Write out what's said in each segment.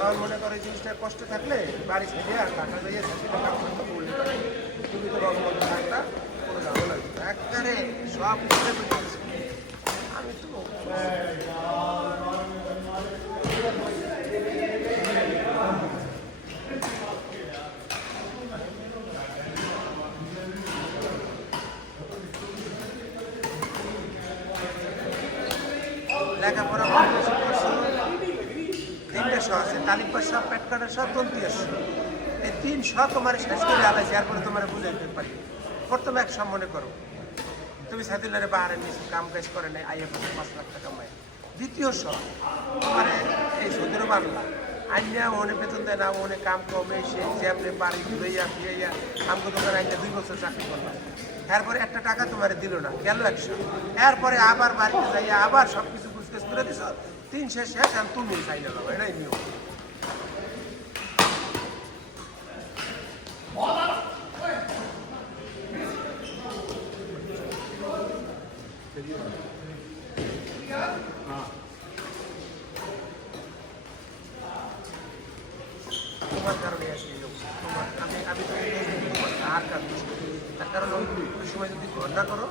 আমার মনে করো এই জিনিসটা কষ্ট থাকলে বাড়ি ছেড়ে আর টাকা দিয়ে কাম করতে বললে তুমি তো রকম একটা করে যাবো না একবারে সব আমি তো লেখাপড়া তিনটে শ আছে তালিকা সব পেট কাটা সব তন্তি আছে এই 300 তোমার শেষ করে আলাইছি এরপরে তোমার বুঝাইতে পারি প্রথমে এক সম্মানে করো তুমি সাদিলারে বাহারে নিয়েছো কাম কাজ করে নাই আইয়া 5 লাখ টাকা কামাই দ্বিতীয় শ তোমার এই সৌদির বাংলা আইনা ওনে বেতন দেয় না ওনে কাম কমে সে যে আপনি বাড়ি ঘুরাইয়া ফিরাইয়া আমকে দোকান আইনা 2 বছর চাকরি করলাম এরপরে একটা টাকা তোমার দিল না গেল 100 এরপরে আবার বাড়িতে যাইয়া আবার সব কিছু গুছকেস করে দিছ 3 শেষ আর তুমি চাই না এটাই নিয়ম তোমার কারণে আসি তোমার আমি আর কারণ তার কারণ ওই সময় যদি ঘর না করো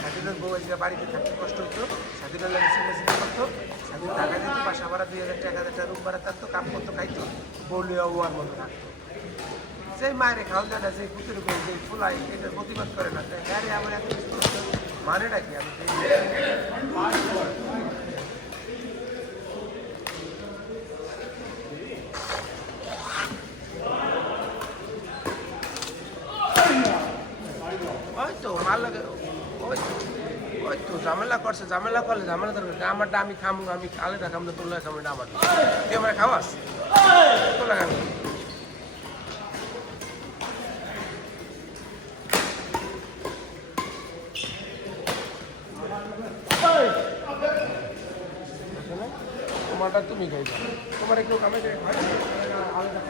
স্বাধীনের বউ আজকে বাড়িতে থাকতে কষ্ট হতো স্বাধীনের লাগে চিন্তা করতো স্বাধীন টাকা দিত বাসা ভাড়া 2000 টাকা 1000 টাকা রুম ভাড়া থাকতো কাম করতো খাইতো বউলিয়া ওয়ার মতো থাকতো সেই মায়ের খাওয়া যায় না যে কুতুর বউ যে ফুলাই এটার প্রতিবাদ করে না হ্যাঁ রে আমার এত কিছু মানে নাকি আমি তো মার লাগে ওই তো ঝামেলা করছে ঝামেলা করলে ঝামেলা দরকার আমারটা আমি খামু আমি আলাদা খামলে তোলা খামো না আমার তুই আমার খাওয়াস তোলা খাবি তোমারটা তুমি খাইবা তোমার কেউ কামে আলাদা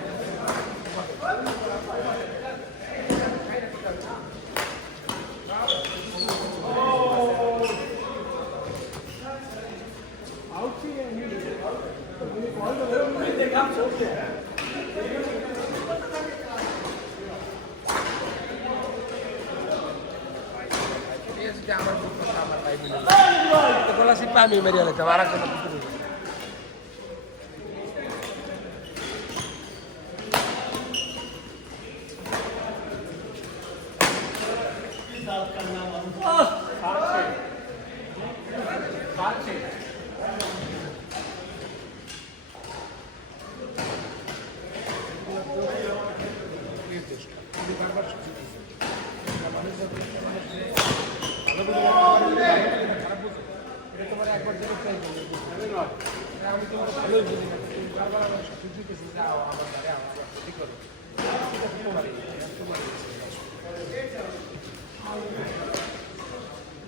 আমার আমার ভাই বলা শিল্পে আমি মেরিয়া লাগতাম আর একজন একবার আমি তোমাকে ভালোই বুঝি না তুমি বারবার আমার সুযোগ দিতেছি যাও আমার ঘরে আমার ঠিক করো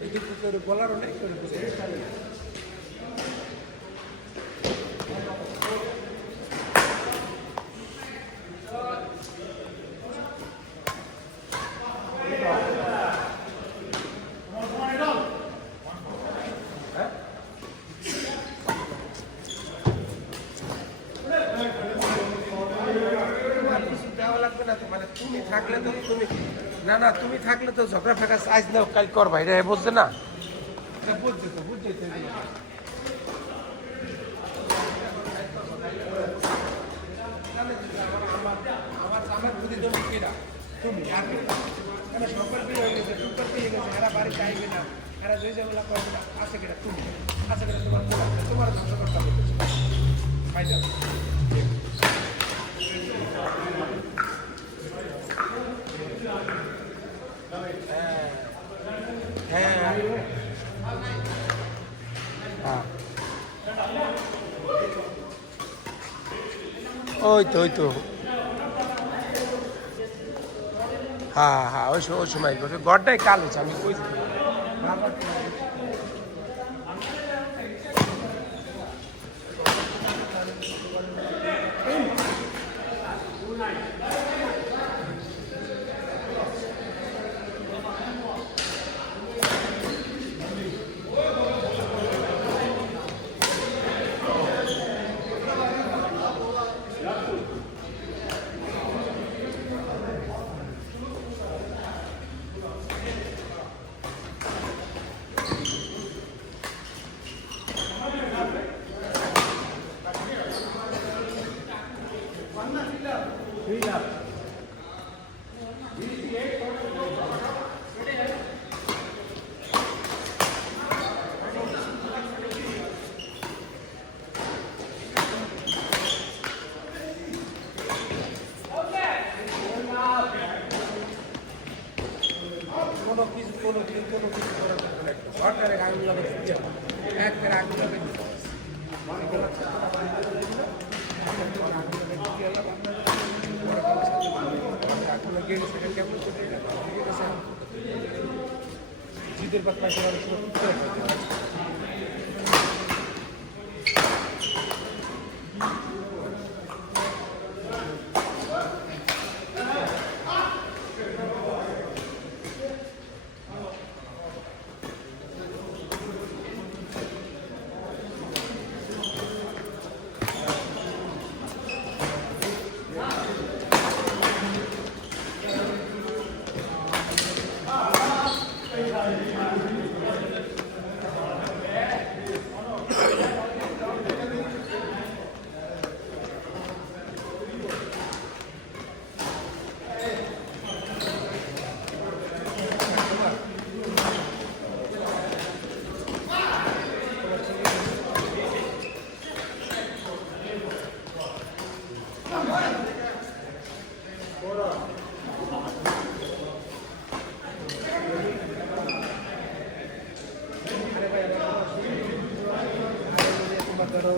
এই কিন্তু তোর বলার অনেক করে বুঝে তুমি থাকলে তো তুমি না তুমি থাকলে তো ঝগড়া ফাঁকা আজ না কাল করবা এটা বুঝছে না বুঝছে তো বুঝছে আমার যদি জমি কেনা তুমি আর সকল বিয়ে হয়ে গেছে টুকটার পেয়ে গেছে এরা বাড়িতে আইবে না এরা যে যেগুলো করবে না আছে কিনা তুমি আছে কিনা তোমার ধ্বংস করতে হবে ফাইদা ওই তো হ্যাঁ ওই সময় গড়টাই কাল হচ্ছে আমি কই শীতের পাতলা করার সময়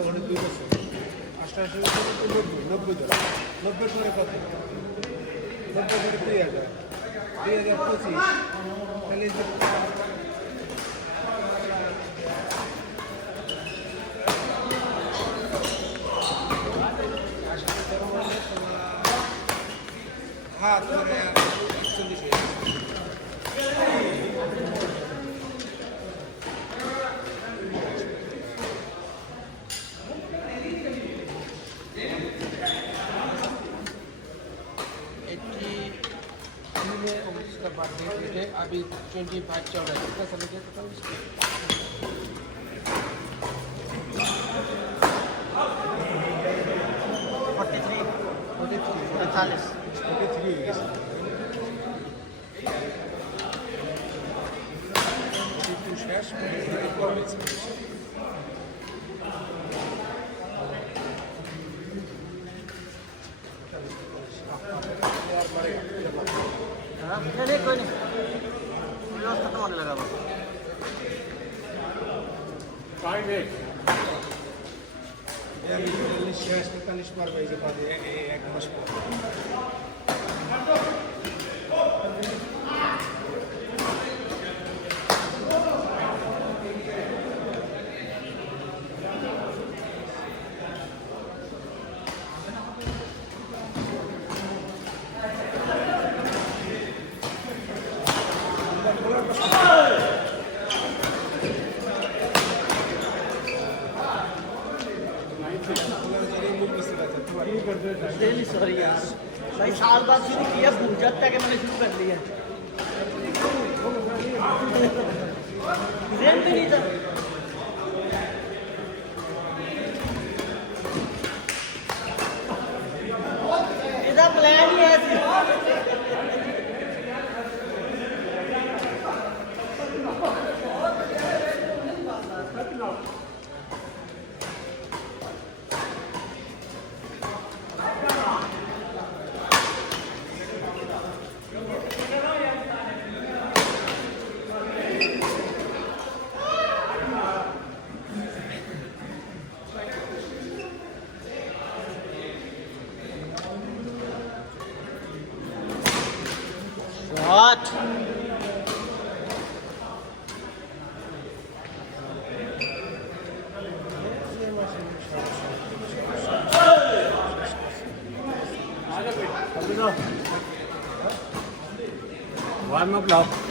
অনেক 2 বছর 88 90 ধরা 90 করে কত 90 করে 2000 2025 তাহলে হাত করে 40 হয়ে उसका बर्थडे अभी 25 चल रहा है कितना समय के टोटल 43 नहीं कोई नहीं व्यवस्था तो होने लगा बस 45 बार भाई के बाद एक मास सॉरी यार भाई साल बाद शुरू किया जब तक मैंने शुरू कर लिया रेंट भी नहीं था इसका प्लान ही है What? Warm up, love.